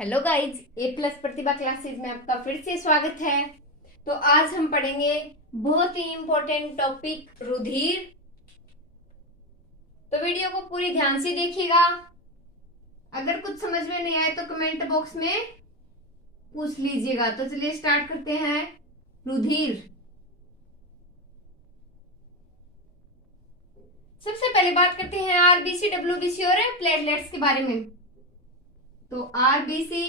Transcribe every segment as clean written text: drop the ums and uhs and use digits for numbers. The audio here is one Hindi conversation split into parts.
हेलो गाइज, ए प्लस प्रतिभा क्लासेस में आपका फिर से स्वागत है। तो आज हम पढ़ेंगे बहुत ही इंपॉर्टेंट टॉपिक रुधिर। तो वीडियो को पूरी ध्यान से देखिएगा। अगर कुछ समझ में नहीं आए तो कमेंट बॉक्स में पूछ लीजिएगा। तो चलिए स्टार्ट करते हैं। रुधिर, सबसे पहले बात करते हैं आरबीसी, डब्ल्यूबीसी और प्लेटलेट्स के बारे में। तो आरबीसी,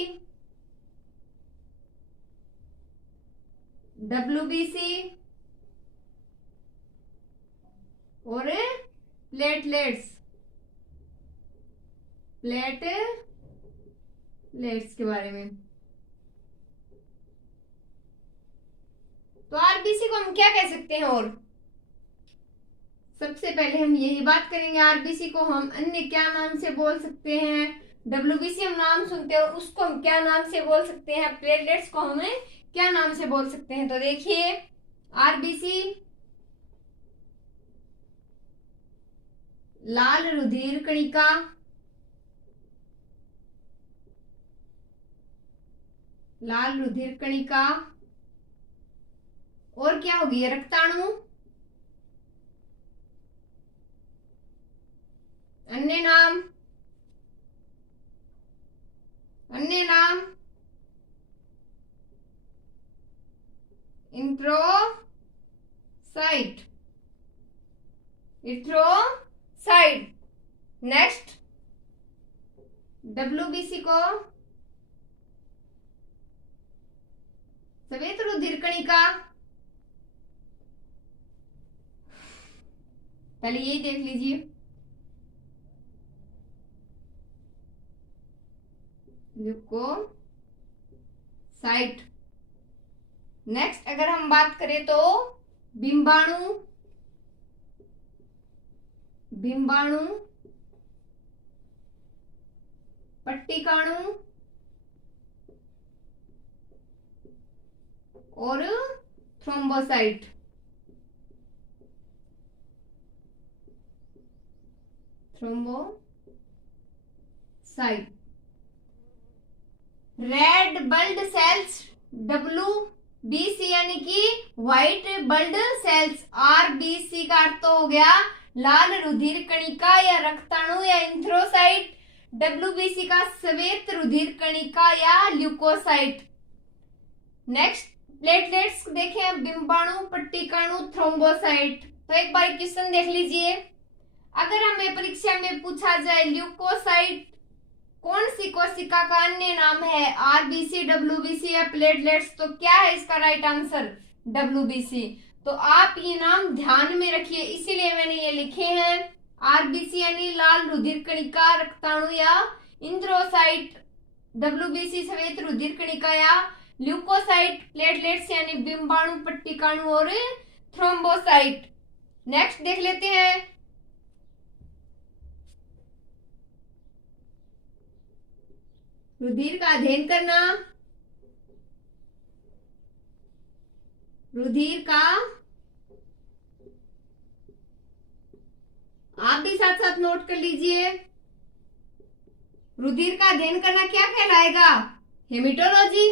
डब्ल्यूबीसी और प्लेटलेट्स के बारे में। तो आरबीसी को हम क्या कह सकते हैं? और सबसे पहले हम यही बात करेंगे, आरबीसी को हम अन्य क्या नाम से बोल सकते हैं। डब्ल्यूबीसी हम नाम सुनते हैं, उसको हम क्या नाम से बोल सकते हैं। प्लेटलेट्स को हमें क्या नाम से बोल सकते हैं। तो देखिए, आरबीसी लाल रुधिर कणिका, लाल रुधिर कणिका। और क्या होगी? रक्ताणु। अन्य नाम, अन्य नाम इथ्रोसाइट, इथ्रोसाइट। नेक्स्ट, डब्ल्यूबीसी को श्वेत रुधिर कणिका। पहले यही देख लीजिए, ल्यूकोसाइट। नेक्स्ट अगर हम बात करें तो बिंबाणु, बिंबाणु, पट्टिकाणु और thrombocyte. Thrombocyte. Red blood cells, WBC यानी कि व्हाइट ब्लड सेल्स। आरबीसी का अर्थ हो गया लाल रुधिर कणिका या रक्ताणु या इंथ्रोसाइट। डब्ल्यूबीसी का श्वेत रुधिर कणिका या ल्यूकोसाइट। नेक्स्ट, प्लेटलेट्स देखें, बिंबाणु, पट्टिकाणु, थ्रोम्बोसाइट। तो एक बार क्वेश्चन देख लीजिए। अगर हमें परीक्षा में पूछा जाए ल्यूकोसाइट कौन सी कोशिका का अन्य नाम है, आरबीसी, डब्ल्यूबीसी या प्लेटलेट्स, तो क्या है इसका राइट आंसर? डब्ल्यूबीसी। तो आप ये नाम ध्यान में रखिए, इसीलिए मैंने ये लिखे हैं। आरबीसी यानी लाल रुधिर कणिका, रक्ताणु या इंथ्रोसाइट। डब्ल्यूबीसी श्वेत रुधिर कणिका या ल्यूकोसाइट। प्लेटलेट्स यानी बिंबाणु, पट्टिकाणु और थ्रोम्बोसाइट। नेक्स्ट देख लेते हैं, रुधिर का अध्ययन करना। रुधिर का, आप भी साथ साथ नोट कर लीजिए। रुधिर का अध्ययन करना क्या कहलाएगा? Haematology,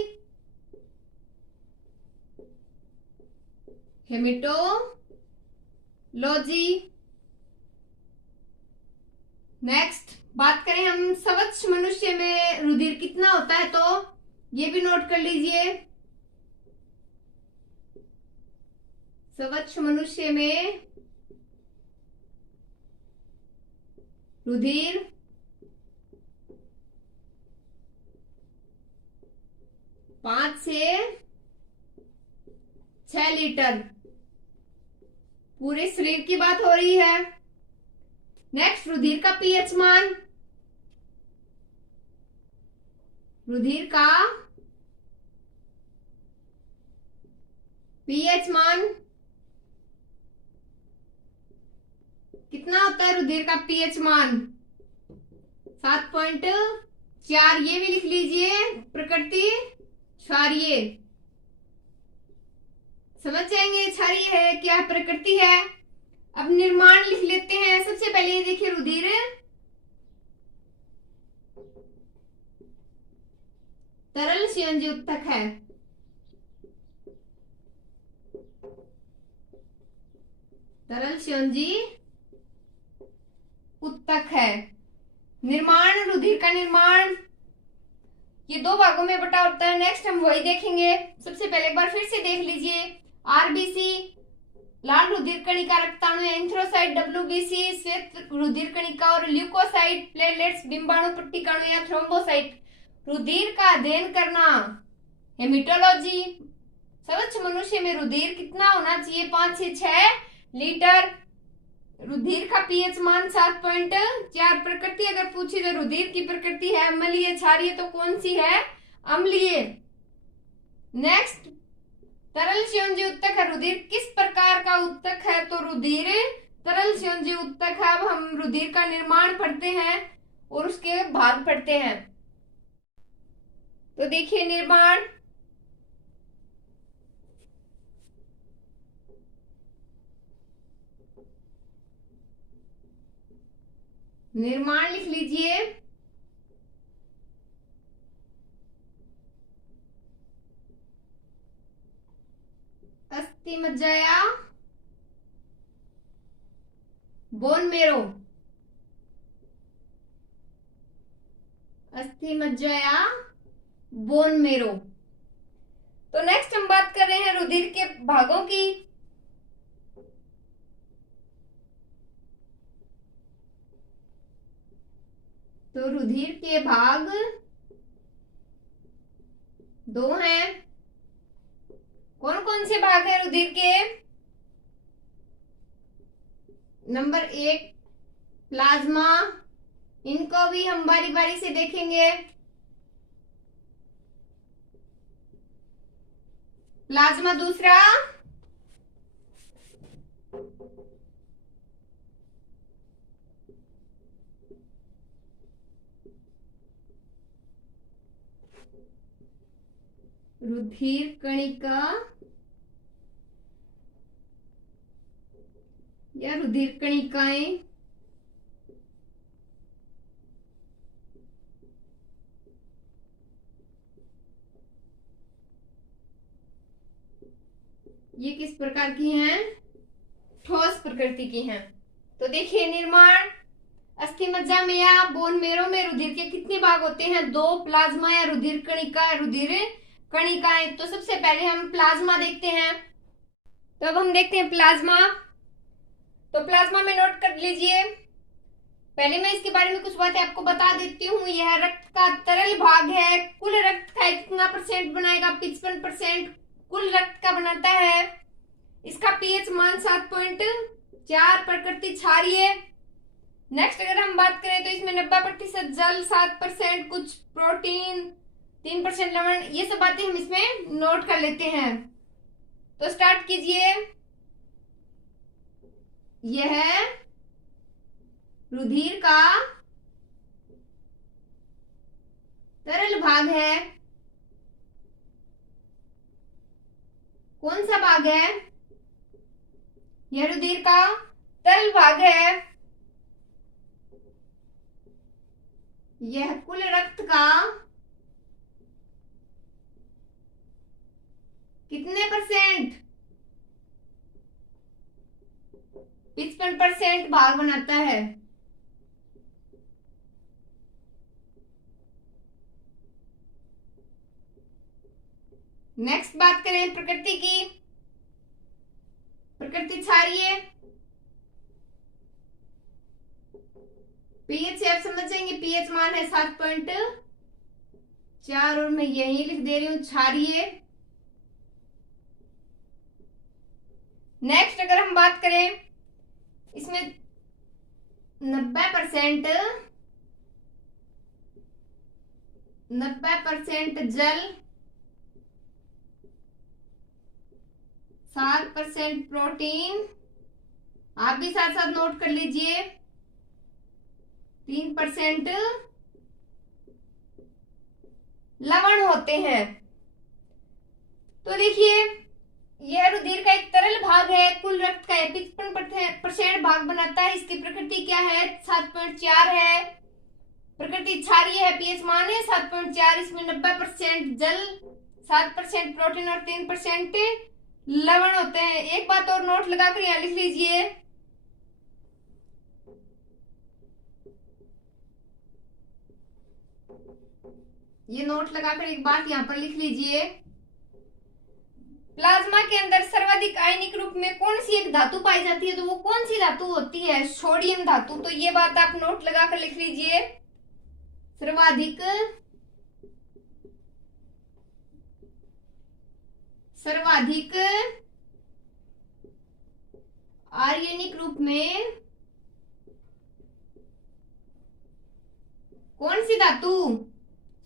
haematology. नेक्स्ट बात करें हम स्वच्छ मनुष्य में रुधिर कितना होता है, तो ये भी नोट कर लीजिए। स्वच्छ मनुष्य में रुधिर 5 से 6 लीटर। पूरे शरीर की बात हो रही है। नेक्स्ट, रुधिर का पीएच मान, रुधिर का पीएच मान कितना होता है? रुधिर का पीएच मान 7.4। ये भी लिख लीजिए, प्रकृति क्षारीय। समझ जाएंगे क्षारीय है क्या, प्रकृति है। अब निर्माण लिख लेते हैं। सबसे पहले ये देखिए, रुधिर संयोजी उत्तक है। तरल संयोजी उत्तक है। निर्माण, रुधिर का निर्माण ये दो भागों में बटा होता है। नेक्स्ट हम वही देखेंगे। सबसे पहले एक बार फिर से देख लीजिए। आरबीसी लाल रुधिर कणिका रक्ताणु या एंथ्रोसाइट, डब्ल्यूबीसी श्वेत रुधिर कणिका और ल्यूकोसाइट, प्लेटलेट्स बिंबाणु पट्टिकाणु या थ्रोम्बोसाइट। रुधिर का अध्ययन करना, हेमेटोलॉजी। सर्वोच्च मनुष्य में रुधिर कितना होना चाहिए? 5 से 6 लीटर। रुधिर का पीएच मान 7.4। प्रकृति अगर पूछी तो रुधिर की प्रकृति है अम्लीय, क्षारीय, तो कौन सी है? अम्लीय। नेक्स्ट, तरल संयोजी उत्तक है। रुधिर किस प्रकार का उत्तक है? तो रुधिर तरल संयोजी उत्तक है। अब हम रुधिर का निर्माण पढ़ते हैं और उसके भाग पढ़ते हैं। तो देखिए निर्माण, निर्माण लिख लीजिए। अस्थि मज्जा, बोन मेरो, अस्थि मज्जा, बोन मेरो। तो नेक्स्ट हम बात कर रहे हैं रुधिर के भागों की। तो रुधिर के भाग 2 हैं। कौन कौन से भाग हैं रुधिर के? नंबर 1 प्लाज्मा, इनको भी हम बारी बारी से देखेंगे। प्लाज्मा दूसरा रुधिर कणिका या रुधिर कणिकाएं। ये किस प्रकार की हैं? ठोस प्रकृति की हैं। तो देखिए निर्माण, अस्थि मज्जा में या बोन मेरो में रुधिर के कितने भाग होते हैं? 2। प्लाज्मा या रुधिर कणिका, रुधिर कणिकाएं। तो सबसे पहले हम प्लाज्मा देखते हैं। तो अब हम देखते हैं प्लाज्मा। तो प्लाज्मा में नोट कर लीजिए। पहले मैं इसके बारे में कुछ बातें आपको बता देती हूँ। यह रक्त का तरल भाग है। कुल रक्त का कितना परसेंट बनाएगा? 55% कुल रक्त का बनाता है। इसका पीएच मान 7.4, प्रकृति क्षारीय। नेक्स्ट अगर हम बात करें तो इसमें 90% जल, 7% कुछ प्रोटीन, 3% लवण। ये सब बातें हम इसमें नोट कर लेते हैं। तो स्टार्ट कीजिए। यह रुधिर का तरल भाग है। कौन सा भाग है? यह रुधिर का तरल भाग है। यह कुल रक्त का कितने परसेंट? 55% भाग बनाता है। नेक्स्ट बात करें प्रकृति की। प्रकृति क्षारीय। पीएच से आप समझ जाएंगे, पीएच मान है 7.4 और मैं यही लिख दे रही हूं क्षारीय। नेक्स्ट अगर हम बात करें, इसमें 90% जल, 7% प्रोटीन। आप भी साथ साथ नोट कर लीजिए। 3% लवण होते हैं। तो देखिए यह रुधिर का एक तरल भाग है। कुल रक्त का 55% भाग बनाता है। इसकी प्रकृति क्या है? 7.4 है। प्रकृति क्षारीय है, पीएच मान है 7.4, इसमें 90% जल, 7% प्रोटीन और 3% लवण होते हैं। एक बात और नोट लगाकर यहाँ लिख लीजिए, ये नोट लगाकर एक बात यहाँ पर लिख लीजिए, प्लाज्मा के अंदर सर्वाधिक आयनिक रूप में कौन सी एक धातु पाई जाती है, तो वो कौन सी धातु होती है, सोडियम धातु। तो ये बात आप नोट लगाकर लिख लीजिए, सर्वाधिक आयनिक रूप में कौन सी धातु,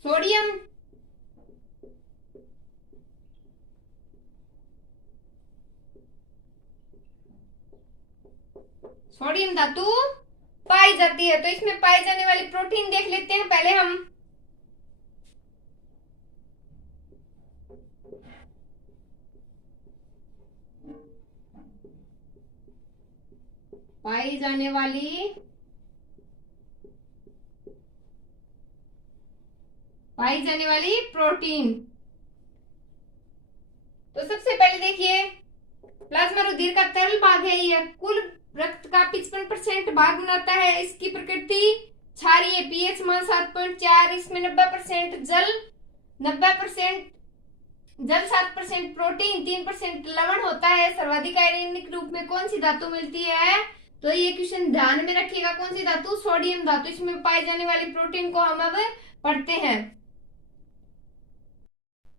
सोडियम। सोडियम धातु पाई जाती है। तो इसमें पाई जाने वाली प्रोटीन देख लेते हैं पहले हम। पाई जाने वाली प्रोटीन। तो सबसे पहले देखिए, प्लाज्मा रुधिर का तरल भाग है, यह कुल रक्त का 55% भाग बनाता है। इसकी प्रकृति क्षारीय, पीएच मान 7.4, इसमें 90% जल, 7% प्रोटीन, 3% लवण होता है। सर्वाधिक आयनिक रूप में कौन सी धातु मिलती है, तो ये क्वेश्चन ध्यान में रखिएगा, कौन सी धातु, सोडियम धातु। इसमें पाए जाने वाली प्रोटीन को हम अब पढ़ते हैं।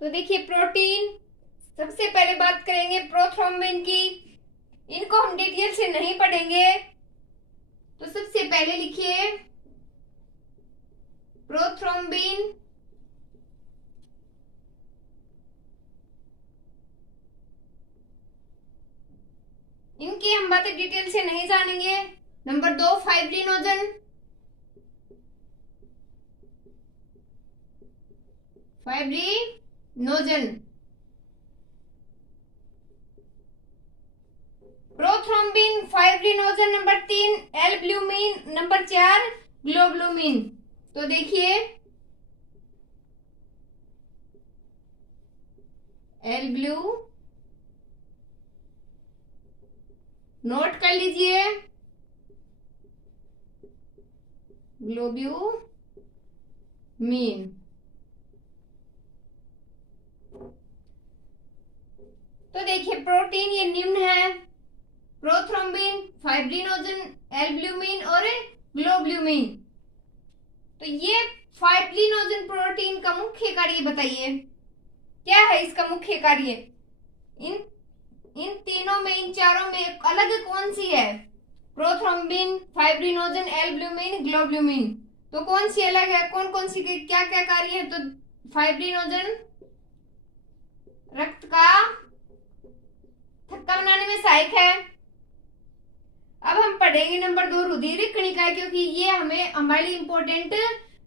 तो देखिए प्रोटीन, सबसे पहले बात करेंगे प्रोथ्रोम्बिन की। इनको हम डिटेल से नहीं पढ़ेंगे, तो सबसे पहले लिखिए प्रोथ्रोम्बिन। इनकी हम बातें डिटेल से नहीं जानेंगे। Number 2 fibrinogen. Prothrombin, fibrinogen. Number 3 albumin. Number 4 globulin. तो देखिए एल्ब्यू, नोट कर लीजिए, ग्लोब्यूमिन। तो देखिए प्रोटीन ये निम्न है, प्रोथ्रोम्बिन, फाइब्रिनोजन, एल्ब्यूमिन और ग्लोबुलिन। तो ये फाइब्रिनोजन प्रोटीन का मुख्य कार्य बताइए, क्या है इसका मुख्य कार्य। इन तीनों में, इन चारों में अलग कौन सी है, प्रोथ्रोम्बिन, फाइब्रिनोजन, एल्ब्यूमिन, ग्लोबुलिन। तो कौन सी अलग है, कौन कौन सी के क्या क्या कार्य है। तो फाइब्रिनोजन रक्त का थक्का बनाने में सहायक है। अब हम पढ़ेंगे नंबर 2 रुधिर कणिका, क्योंकि ये हमें हमारे लिए इंपॉर्टेंट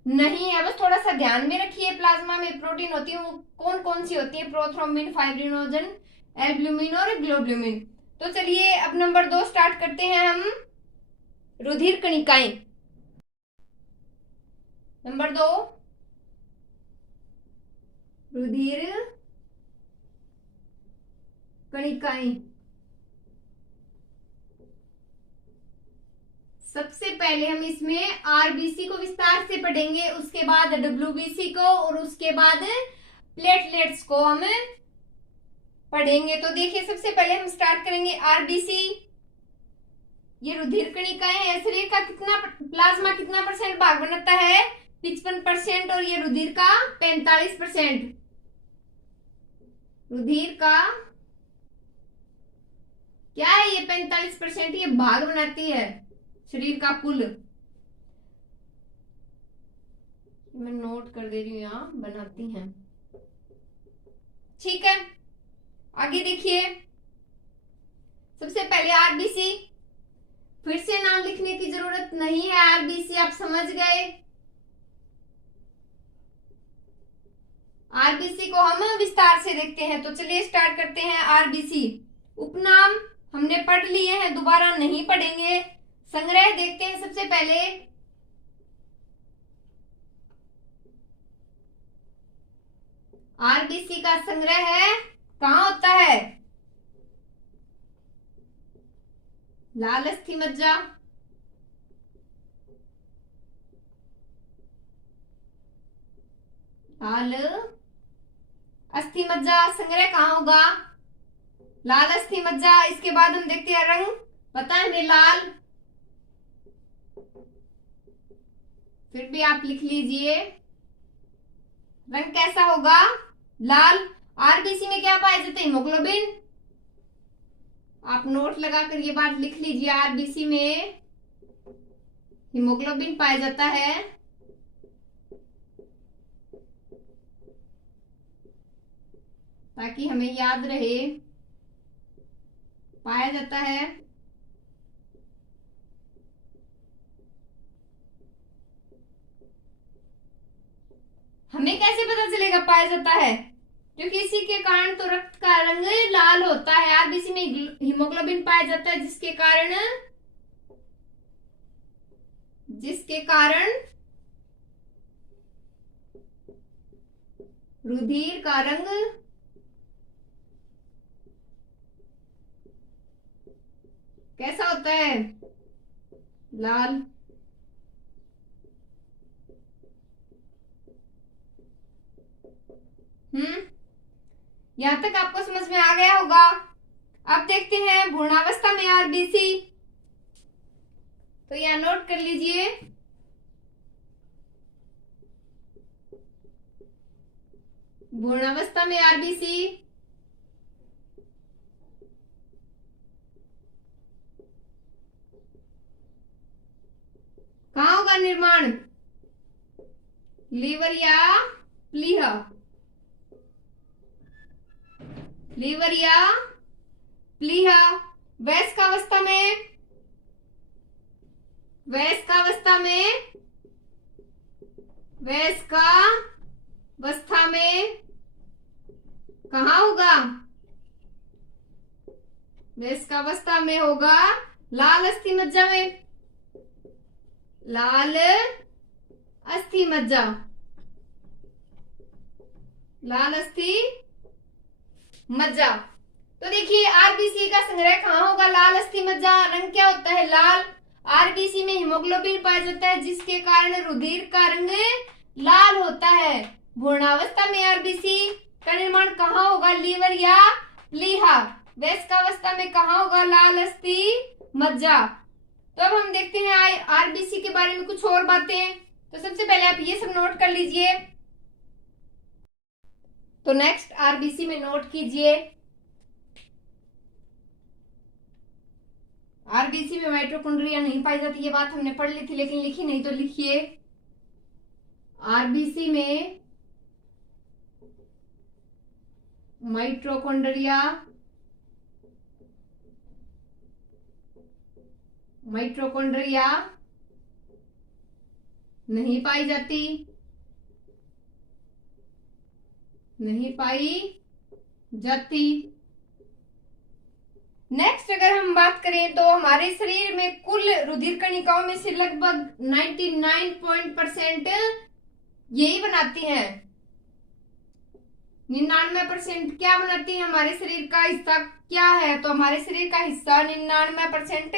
नहीं है, बस थोड़ा सा ध्यान में रखिए। प्लाज्मा में प्रोटीन होती है, वो कौन कौन सी होती है, प्रोथ्रोम्बिन, फाइब्रिनोजन, एल्ब्यूमिन और ग्लोबुलिन। तो चलिए अब नंबर 2 स्टार्ट करते हैं हम, रुधिर कणिकाएं। नंबर 2 रुधिर कणिकाएं। सबसे पहले हम इसमें आरबीसी को विस्तार से पढ़ेंगे, उसके बाद डब्ल्यूबीसी को, और उसके बाद प्लेटलेट्स को हम पढ़ेंगे। तो देखिए सबसे पहले हम स्टार्ट करेंगे आरबीसी। ये रुधिर कणिकाएं है। शरीर का प्लाज्मा कितना % भाग बनाता है, 55%, और ये रुधिर का 45%। रुधिर का क्या है, ये 45% ये भाग बनाती है शरीर का कुल। मैं नोट कर दे रही हूं, यहां बनाती हैं, ठीक है। आगे देखिए, सबसे पहले आरबीसी, फिर से नाम लिखने की जरूरत नहीं है, आरबीसी आप समझ गए। आरबीसी को हम विस्तार से देखते हैं। तो चलिए स्टार्ट करते हैं आरबीसी। उपनाम हमने पढ़ लिए हैं, दोबारा नहीं पढ़ेंगे। संग्रह देखते हैं सबसे पहले। आरबीसी का संग्रह है कहाँ होता है? लाल अस्थि मज्जा, लाल अस्थि मज्जा संग्रह कहाँ होगा? लाल अस्थि मज्जा। इसके बाद हम देखते हैं रंग, पता है हमें लाल, फिर भी आप लिख लीजिए रंग कैसा होगा? लाल। आरबीसी में क्या पाए जाते हैं? हीमोग्लोबिन। आप नोट लगाकर ये बात लिख लीजिए, आरबीसी में हीमोग्लोबिन पाया जाता है। ताकि हमें याद रहे, पाया जाता है। हमें कैसे पता चलेगा पाया जाता है? क्योंकि इसी के कारण तो रक्त का रंग लाल होता है। आरबीसी में हीमोग्लोबिन पाया जाता है, जिसके कारण रुधिर का रंग कैसा होता है? लाल। यहां तक आपको समझ में आ गया होगा। अब देखते हैं भ्रूणावस्था में आरबीसी। तो यहां नोट कर लीजिए, भ्रूणावस्था में आरबीसी कहाँ होगा निर्माण? लीवर या प्लीहा, लीवर या प्लीहा। वयस्कावस्था में, वयस्कावस्था में, वयस्कावस्था में कहाँ होगा? वयस्कावस्था में होगा लाल अस्थि मज्जा में, लाल अस्थि मज्जा, लाल अस्थि मज्जा। तो देखिए आरबीसी का संग्रह कहाँ होगा? लाल अस्थि मज्जा। रंग क्या होता है? लाल। आरबीसी में हीमोग्लोबिन पाया जाता है, जिसके कारण रुधिर का रंग लाल होता है। भ्रूणावस्था में आरबीसी का निर्माण कहाँ होगा? लीवर या प्लीहा। वयस्कावस्था में कहाँ होगा? लाल अस्थि मज्जा। तो अब हम देखते हैं आरबीसी के बारे में कुछ और बातें। तो सबसे पहले आप ये सब नोट कर लीजिए। तो नेक्स्ट आरबीसी में नोट कीजिए, आरबीसी में माइटोकॉन्ड्रिया नहीं पाई जाती। ये बात हमने पढ़ ली थी लेकिन लिखी नहीं, तो लिखिए आरबीसी में माइटोकॉन्ड्रिया, माइटोकॉन्ड्रिया नहीं पाई जाती, नहीं पाई जाती। नेक्स्ट अगर हम बात करें तो हमारे शरीर में कुल रुधिर कणिकाओं में से लगभग 99% यही बनाती हैं। 99% क्या बनाती है? हमारे शरीर का हिस्सा क्या है? तो हमारे शरीर का हिस्सा 99%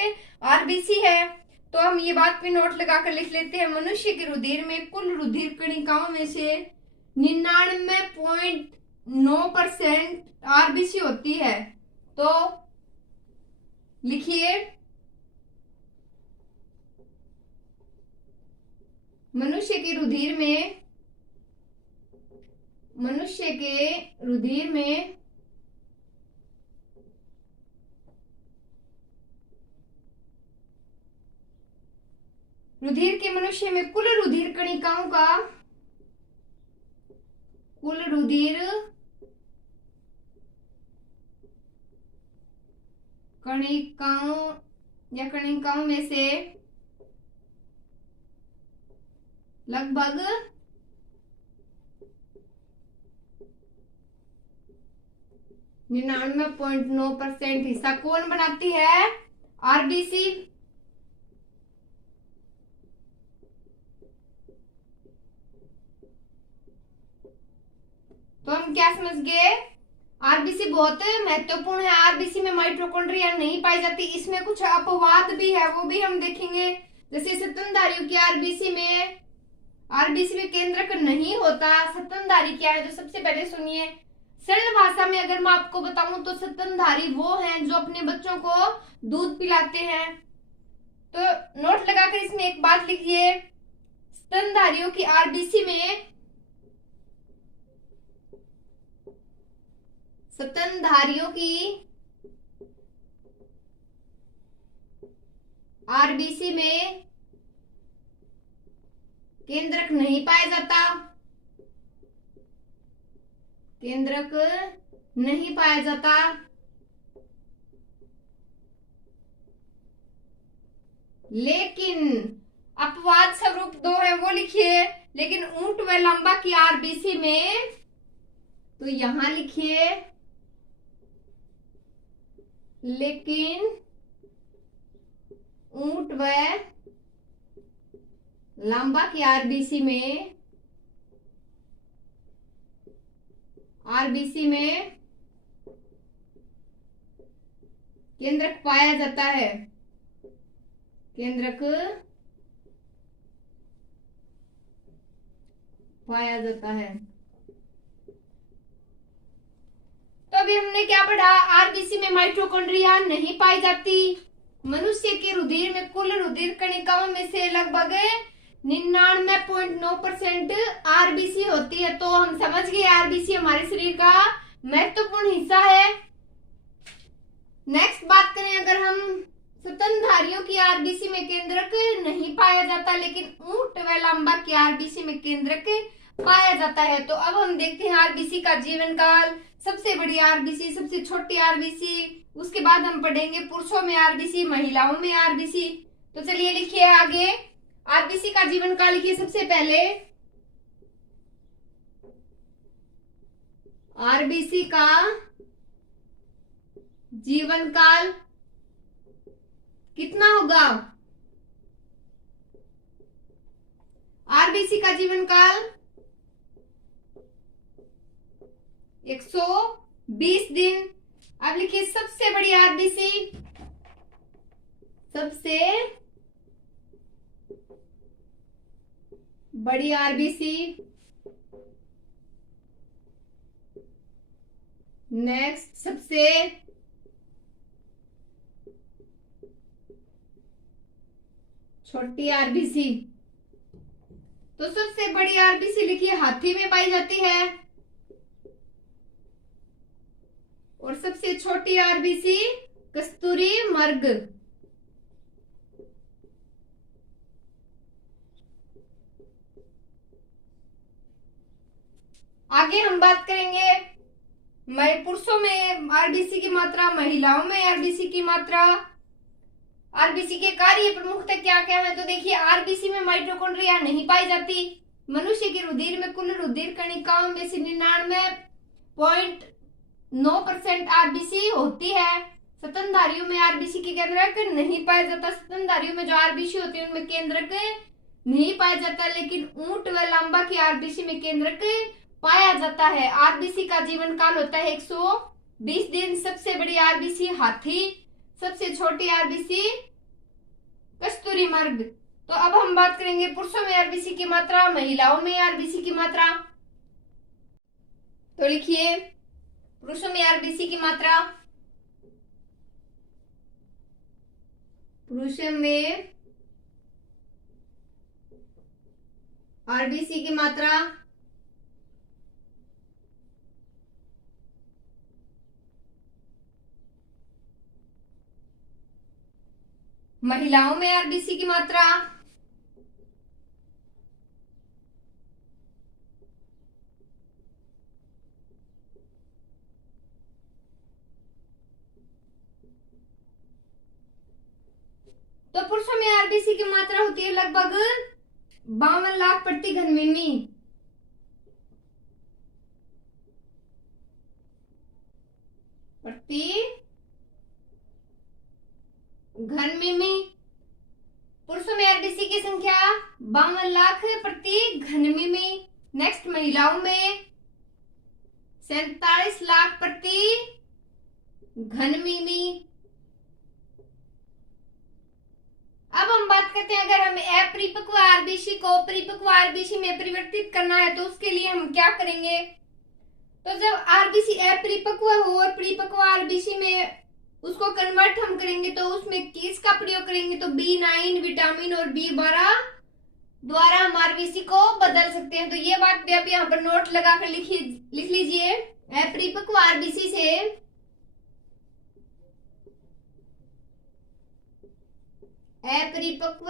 आरबीसी है। तो हम ये बात पे नोट लगाकर लिख लेते हैं, मनुष्य के रुधिर में कुल रुधिर कणिकाओं में से 99.9% आरबीसी होती है। तो लिखिए मनुष्य के रुधिर में, मनुष्य के रुधिर में रुधिर के मनुष्य में कुल रुधिर कणिकाओं का, कुल रुधिर कणिकाओं या कणिकाओं में से लगभग 99.9% हिस्सा कौन बनाती है? आरबीसी। तो तो हम क्या समझ गए, आरबीसी बहुत महत्वपूर्ण है। आरबीसी में माइटोकॉन्ड्रिया नहीं पाई जाती, इसमें कुछ अपवाद भी है, वो भी हम देखेंगे। जैसे स्तनधारियों की आरबीसी में केंद्रक नहीं होता। स्तनधारी क्या है, जो सबसे पहले सुनिए। सरल भाषा में अगर मैं आपको बताऊं तो स्तनधारी वो हैं जो अपने बच्चों को दूध पिलाते हैं। तो नोट लगाकर इसमें एक बात लिखिए, स्तनधारियों की आरबीसी में केंद्रक नहीं पाया जाता, केंद्रक नहीं पाया जाता। लेकिन अपवाद स्वरूप दो है, वो लिखिए। लेकिन ऊंट व लांबा की आरबीसी में, तो यहां लिखिए, लेकिन ऊंट व लांबा की आरबीसी में केंद्रक पाया जाता है, केंद्रक पाया जाता है। तो अभी हमने क्या पढ़ा, आरबीसी में माइटोकॉन्ड्रिया नहीं पाई जाती। मनुष्य के रुधिर में कुल रुधिर कणिकाओं में से लगभग 99.9% आरबीसी होती है। तो हम समझ गए आरबीसी हमारे शरीर का महत्वपूर्ण हिस्सा है। नेक्स्ट बात करें, अगर हम स्तनधारियों की आरबीसी में केंद्रक नहीं पाया जाता, लेकिन ऊंट व लांबा की आरबीसी में केंद्रक पाया जाता है। तो अब हम देखते हैं आरबीसी का जीवन काल, सबसे बड़ी आरबीसी, सबसे छोटी आरबीसी, उसके बाद हम पढ़ेंगे पुरुषों में आरबीसी, महिलाओं में आरबीसी। तो चलिए लिखिए आगे, आरबीसी का जीवन काल लिखिए। सबसे पहले आरबीसी का जीवन काल कितना होगा, आरबीसी का जीवन काल 120 दिन। अब लिखिए सबसे बड़ी आरबीसी, सबसे बड़ी आरबीसी। नेक्स्ट सबसे छोटी आरबीसी। तो सबसे बड़ी आरबीसी लिखिए हाथी में पाई जाती है, और सबसे छोटी आरबीसी कस्तूरी मर्ग। आगे हम बात करेंगे पुरुषों में आरबीसी की मात्रा, महिलाओं में आरबीसी की मात्रा। आरबीसी के कार्य प्रमुखतः क्या क्या है, तो देखिए आरबीसी में माइटोकॉन्ड्रिया नहीं पाई जाती। मनुष्य के रुधिर में कुल रुधिर कणिकाओं में से 99.9% आरबीसी होती है। स्तनधारियों में आरबीसी के केंद्रक नहीं पाया जाता। स्तनधारियों में जो आरबीसी होती है उनमें केंद्रक नहीं पाया जाता, लेकिन ऊंट व लांबा की आरबीसी में केंद्रक पाया जाता है। आरबीसी का जीवन काल होता है 120 दिन। सबसे बड़ी आरबीसी हाथी, सबसे छोटी आरबीसी कस्तूरी मर्ग। तो अब हम बात करेंगे पुरुषों में आरबीसी की मात्रा, महिलाओं में आरबीसी की मात्रा। तो लिखिए पुरुषों में आरबीसी की मात्रा, पुरुषों में आरबीसी की मात्रा महिलाओं में आरबीसी की मात्रा तो पुरुषों में आरबीसी की मात्रा होती है लगभग 52 लाख प्रति घन मिमी। प्रति घन मिमी पुरुषों में आरबीसी की संख्या 52 लाख प्रति घन मिमी। नेक्स्ट महिलाओं में प्रति घन मिमी। अब हम बात करते हैं, अगर हमें अपरिपक्व आरबीसी को परिपक्व आरबीसी में परिवर्तित करना है तो उसके लिए हम क्या करेंगे। तो जब आरबीसी अपरिपक्व हो और परिपक्व आरबीसी में उसको कन्वर्ट हम करेंगे तो उसमें किसका प्रयोग करेंगे, तो B9 विटामिन और B12 द्वारा हम आरबीसी को बदल सकते हैं। तो ये बात भी आप यहाँ पर नोट लगाकर लिख लीजिए। अपरिपक्व आरबीसी से अपरिपक्व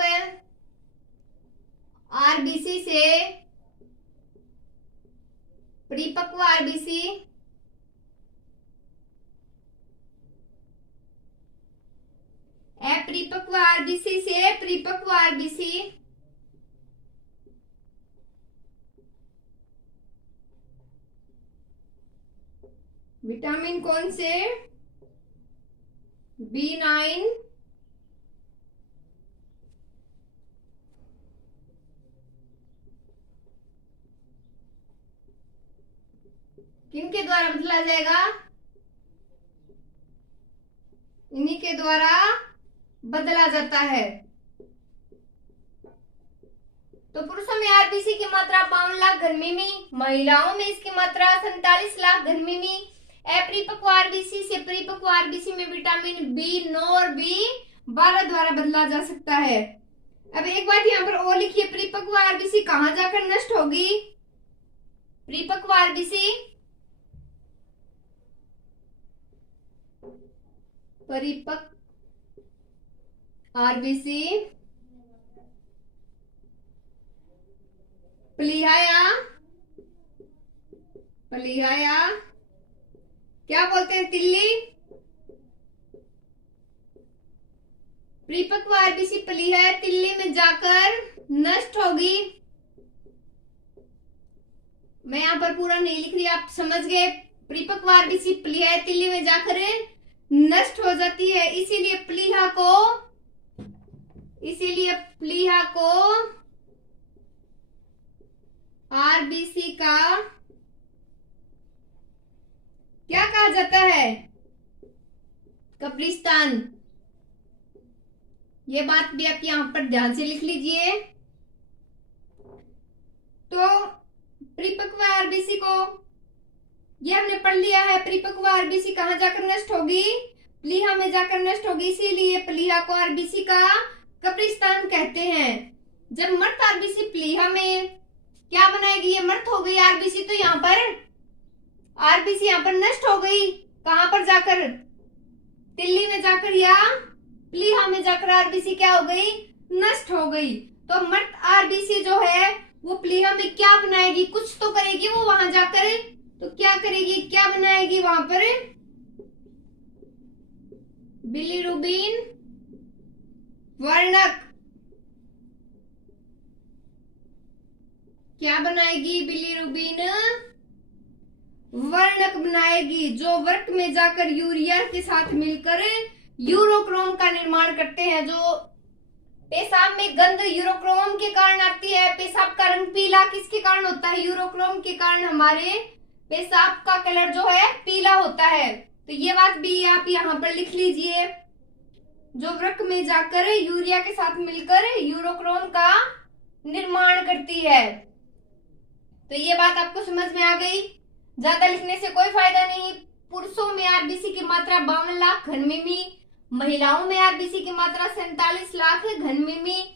आरबीसी से परिपक्व आरबीसी अपरिपक्व आरबीसी से परिपक्व आरबीसी विटामिन कौन से, B9 किनके द्वारा बदला जाएगा, इन्हीं के द्वारा बदला जाता है। तो पुरुषों में आरबीसी की मात्रा 52 लाख घन मिमी, महिलाओं में इसकी मात्रा 47 लाख घन मिमी। अपरिपक्व आरबीसी से परिपक्व आरबीसी में विटामिन B9 और B12 द्वारा बदला जा सकता है। अब एक बात यहाँ पर और लिखिए, परिपक्व आरबीसी कहाँ जाकर नष्ट होगी, परिपक्व आरबीसी परिपक्व आरबीसी प्लीहा या क्या बोलते हैं, तिल्ली। परिपक्व आरबीसी प्लीहा या तिल्ली में जाकर नष्ट होगी। मैं यहाँ पर पूरा नहीं लिख रही, आप समझ गए। परिपक्व आरबीसी प्लीहा या तिल्ली में जाकर नष्ट हो जाती है, इसीलिए प्लीहा को आरबीसी का क्या कहा जाता है, कब्रिस्तान। ये बात भी आप यहां पर ध्यान से लिख लीजिए। तो परिपक्व आरबीसी को ये हमने पढ़ लिया है, परिपक्व आरबीसी कहाँ जाकर नष्ट होगी, प्लीहा में जाकर नष्ट होगी, इसीलिए प्लीहा को आरबीसी का कब्रिस्तान कहते हैं। जब मृत आरबीसी प्लीहा में क्या बनाएगी, ये मृत हो गई आरबीसी, तो यहाँ पर आरबीसी यहाँ पर नष्ट हो गई, कहां पर जाकर, तिल्ली में जाकर या प्लीहा में जाकर आरबीसी क्या हो गई, नष्ट हो गई। तो मृत आरबीसी जो है वो प्लीहा में क्या बनाएगी, कुछ तो करेगी वो वहां जाकर, तो क्या करेगी, क्या बनाएगी वहां पर, बिलीरुबिन वर्णक। क्या बनाएगी, बिलीरुबिन वर्णक बनाएगी, जो वर्क में जाकर यूरिया के साथ मिलकर यूरोक्रोम का निर्माण करते हैं। जो पेशाब में गंध यूरोक्रोम के कारण आती है, पेशाब का रंग पीला किसके कारण होता है, यूरोक्रोम के कारण हमारे पेशाब का कलर जो है पीला होता है। तो ये बात भी आप यहाँ पर लिख लीजिए, जो वृक्क में जाकर यूरिया के साथ मिलकर यूरोक्रोम का निर्माण करती है। तो ये बात आपको समझ में आ गई, ज्यादा लिखने से कोई फायदा नहीं। पुरुषों में आरबीसी की मात्रा 52 लाख घन मिमी, महिलाओं में आरबीसी की मात्रा 47 लाख घन मिमी।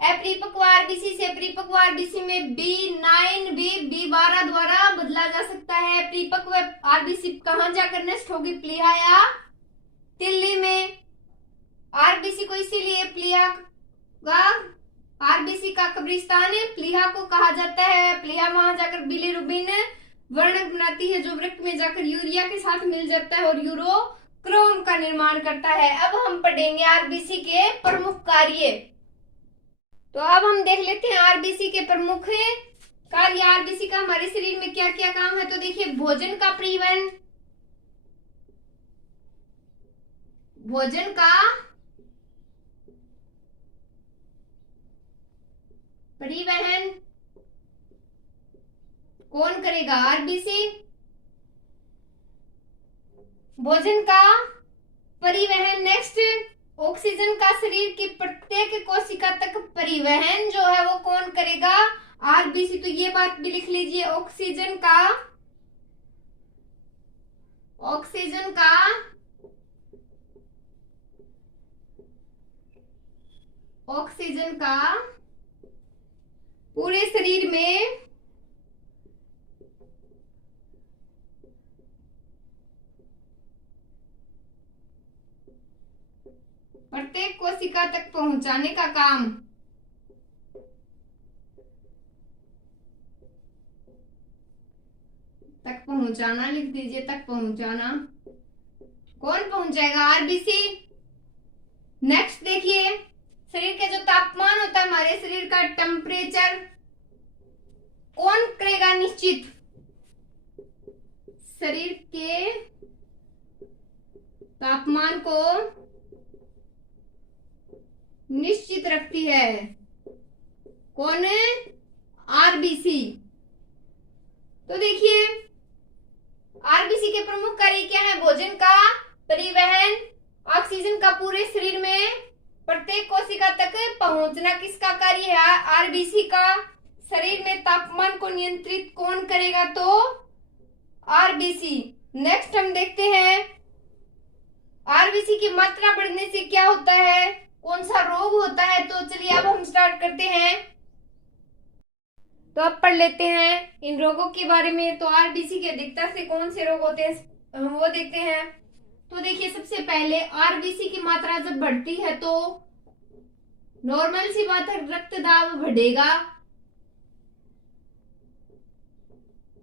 अपरिपक्व आरबीसी से परिपक्व आरबीसी में B9 B12 द्वारा बदला जा सकता है। परिपक्व आरबीसी कहां जाकर नष्ट होगी, प्लीहा या तिल्ली में। आरबीसी को इसीलिए प्लीहा का आरबीसी का कब्रिस्तान प्लीहा को कहा जाता है। प्लीहा वहां जाकर बिलीरुबिन वर्णक बनाती है, जो वृक्क में जाकर यूरिया के साथ मिल जाता है और यूरोक्रोम का निर्माण करता है। अब हम पढ़ेंगे आरबीसी के प्रमुख कार्य। तो अब हम देख लेते हैं आरबीसी के प्रमुख कार्य। आरबीसी का हमारे शरीर में क्या क्या काम है, तो देखिए, भोजन का परिवहन, भोजन का परिवहन कौन करेगा, आरबीसी। भोजन का परिवहन। नेक्स्ट, ऑक्सीजन का शरीर की प्रत्येक कोशिका तक परिवहन जो है वो कौन करेगा? आरबीसी। तो ये बात भी लिख लीजिए, ऑक्सीजन का पूरे शरीर में प्रत्येक कोशिका तक पहुंचाने का काम तक पहुंचाना लिख दीजिए, तक पहुंचाना। कौन पहुंचाएगा? आरबीसी। नेक्स्ट देखिए, शरीर का जो तापमान होता है, हमारे शरीर का टेम्परेचर कौन करेगा निश्चित? शरीर के तापमान को निश्चित रखती है कौन? आरबीसी। तो देखिए, आरबीसी के प्रमुख कार्य क्या है? भोजन का परिवहन, ऑक्सीजन का पूरे शरीर में प्रत्येक कोशिका तक पहुंचना किसका कार्य है? आरबीसी का। शरीर में तापमान को नियंत्रित कौन करेगा? तो आरबीसी। नेक्स्ट हम देखते हैं, आरबीसी की मात्रा बढ़ने से क्या होता है? कौन सा रोग होता है? तो चलिए अब हम स्टार्ट करते हैं। तो अब पढ़ लेते हैं इन रोगों के बारे में। तो आरबीसी की अधिकता से कौन से रोग होते हैं वो देखते हैं। तो देखिए, सबसे पहले आरबीसी की मात्रा जब बढ़ती है तो नॉर्मल सी बात है, रक्तदाब बढ़ेगा।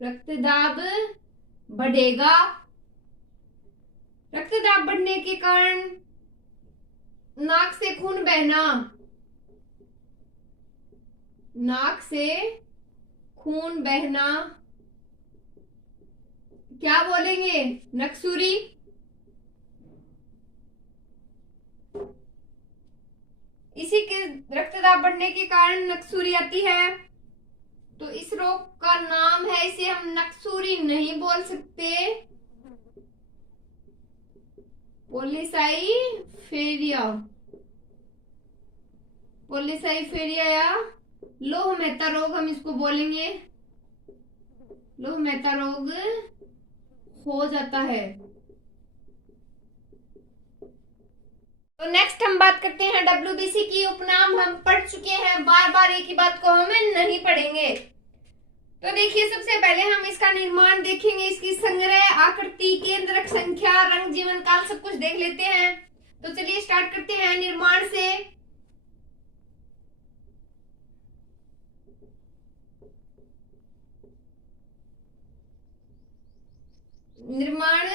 रक्तदाब बढ़ेगा। रक्तदाब बढ़ने के कारण नाक से खून बहना, नाक से खून बहना क्या बोलेंगे? नक्सूरी। इसी के रक्तदाब बढ़ने के कारण नक्सूरी आती है। तो इस रोग का नाम है, इसे हम नक्सूरी नहीं बोल सकते, पॉलीसाइफेरिया। पॉलीसाइफेरिया या लोह मेहता रोग हम इसको बोलेंगे। लोह मेहता रोग हो जाता है। तो नेक्स्ट हम बात करते हैं डब्ल्यूबीसी की। उपनाम हम पढ़ चुके हैं, बार बार एक ही बात को हम नहीं पढ़ेंगे। तो देखिए, सबसे पहले हम इसका निर्माण देखेंगे, इसकी संग्रह, आकृति, केंद्रक, संख्या, रंग, जीवन काल, सब कुछ देख लेते हैं। तो चलिए स्टार्ट करते हैं निर्माण से। निर्माण,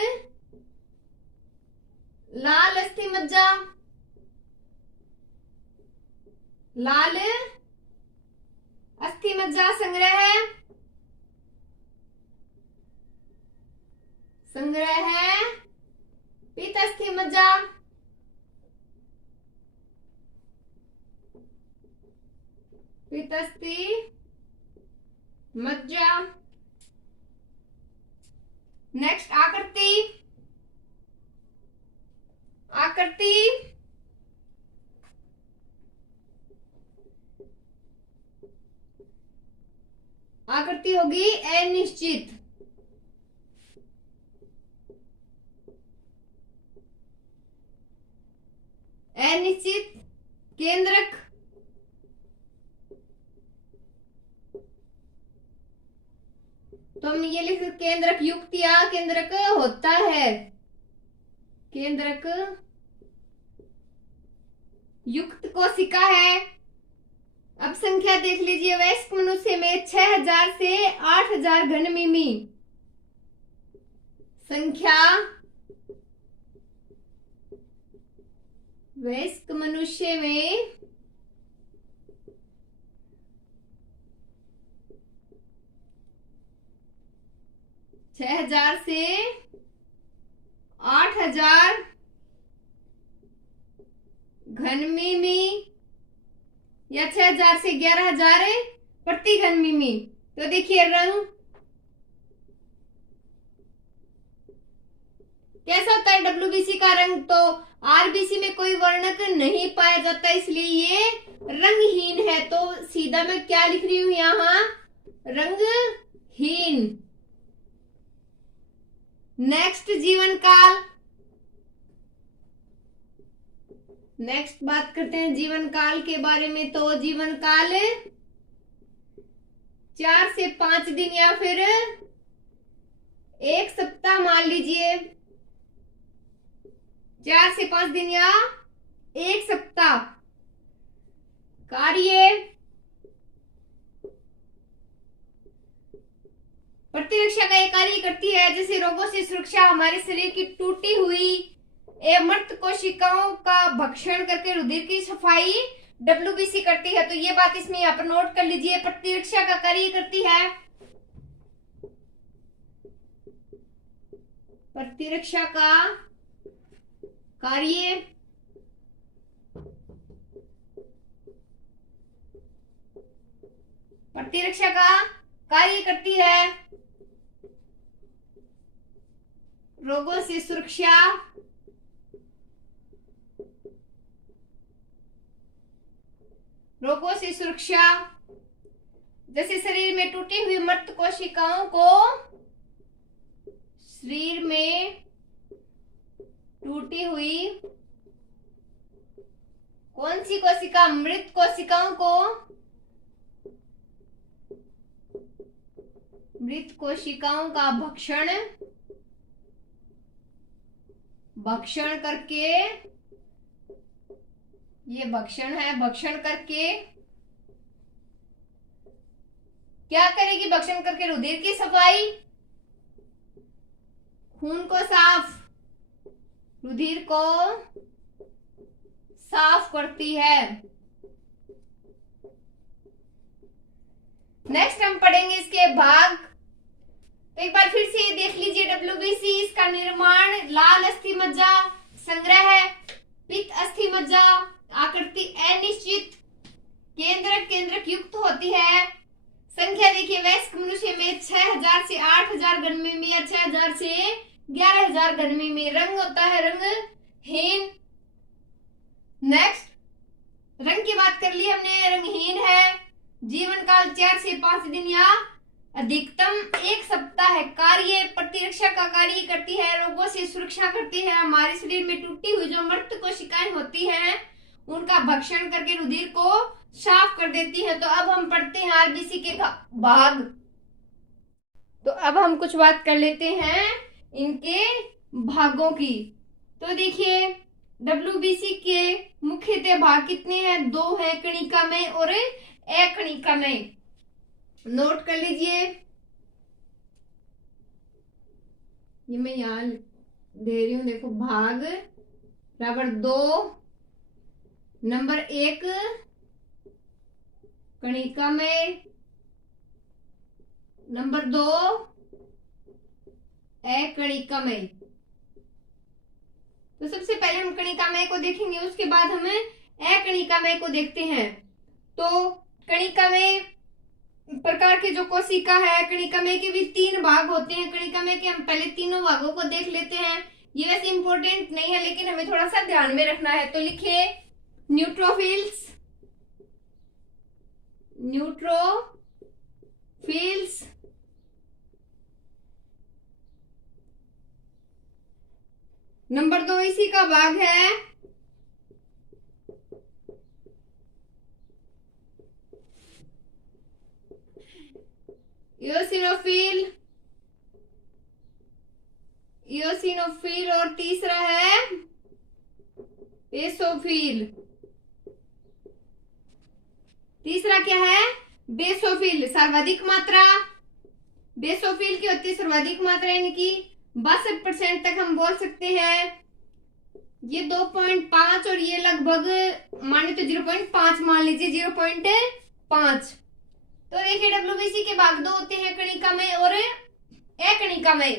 लाल अस्थि मज्जा, लाल अस्थि मज्जा संग्रह, संग्रह है पीत अस्थि मज्जा, पीत अस्थि मज्जा। नेक्स्ट आकृति, आकृति आकृति होगी अनिश्चित। अनिश्चित केंद्रक, तो हम ये लिख सकते, केंद्रक युक्त या केंद्रक होता है, केंद्रक युक्त कोशिका है। अब संख्या देख लीजिए, वयस्क मनुष्य में 6000 से 8000 घन मिमी संख्या, वयस्क मनुष्य में 6000 से 8000 घन मिमी या 6000 से 11000 प्रति घन मिमी। तो देखिए, रंग कैसा डब्ल्यूबीसी का रंग, तो आरबीसी में कोई वर्णक नहीं पाया जाता, इसलिए ये रंगहीन है। तो सीधा मैं क्या लिख रही हूं यहां, रंगहीन। नेक्स्ट जीवन काल, नेक्स्ट बात करते हैं जीवन काल के बारे में। तो जीवन काल 4 से 5 दिन या फिर 1 सप्ताह मान लीजिए, 4 से 5 दिन या 1 सप्ताह। कार्य, प्रतिरक्षा का ये कार्य करती है, जैसे रोगों से सुरक्षा, हमारे शरीर की टूटी हुई मृत कोशिकाओं का भक्षण करके रुधिर की सफाई डब्ल्यूबीसी करती है। तो ये बात इसमें यहाँ पर नोट कर लीजिए, प्रतिरक्षा का कार्य करती है, प्रतिरक्षा का कार्य प्रतिरक्षा का कार्य करती है, रोगों से सुरक्षा, रोगों से सुरक्षा, जैसे शरीर में टूटी हुई मृत कोशिकाओं को, शरीर में टूटी हुई कौन सी कोशिका, मृत कोशिकाओं को, मृत कोशिकाओं का भक्षण करके, ये भक्षण है, भक्षण करके क्या करेगी, भक्षण करके रुधिर की सफाई, खून को साफ, रुधिर को साफ करती है। नेक्स्ट हम पढ़ेंगे इसके भाग। तो एक बार फिर से देख लीजिए डब्ल्यूबीसी, इसका निर्माण लाल अस्थि मज्जा संग्रह है, पित्त अस्थि मज्जा, आकृति अनिश्चित, केंद्रक युक्त होती है। संख्या देखिए, वयस्क मनुष्य में 6000 से 8000 घनमी में या 6000 से 11000 घनमी में। रंग होता है रंगहीन। नेक्स्ट रंग की बात कर ली हमने, रंगहीन है। जीवन काल 4 से 5 दिन या अधिकतम 1 सप्ताह है। कार्य, प्रतिरक्षा का कार्य करती है, रोगों से सुरक्षा करती है, हमारे शरीर में टूटी हुई जो मृत कोशिकाएं होती हैं उनका भक्षण करके रुधिर को साफ कर देती है। तो अब हम पढ़ते हैं आरबीसी के भाग। तो अब हम कुछ बात कर लेते हैं इनके भागों की। तो देखिए डब्ल्यूबीसी के मुख्यतः भाग कितने हैं, 2 है, कणिकामय और अकणिकामय। नोट कर लीजिए, ये मैं यहां दे रही हूं, देखो भाग बराबर 2, नंबर 1 कणिकामय, नंबर 2 अकणिकामय। तो सबसे पहले हम कणिकामय को देखेंगे, उसके बाद हम अकणिकामय को देखते हैं। तो कणिकामय प्रकार के जो कोशिका है, कणिकामय के भी 3 भाग होते हैं। कणिकामय के हम पहले तीनों भागों को देख लेते हैं। ये वैसे इंपॉर्टेंट नहीं है लेकिन हमें थोड़ा सा ध्यान में रखना है। तो लिखिए न्यूट्रोफिल्स, न्यूट्रोफिल्स, नंबर 2 इसी का भाग है इओसिनोफिल, इओसिनोफिल, और तीसरा है बेसोफिल। तीसरा क्या है, बेसोफिल, सर्वाधिक मात्रा। बेसोफिल की होती है सर्वाधिक मात्रा, यानी कि 62% तक हम बोल सकते हैं। ये 2.5 और ये लगभग माने तो 0.5 मान लीजिए, 0.5। तो देखिए डब्ल्यूबीसी के भाग 2 होते हैं, कणिकामय और अकणिकामय।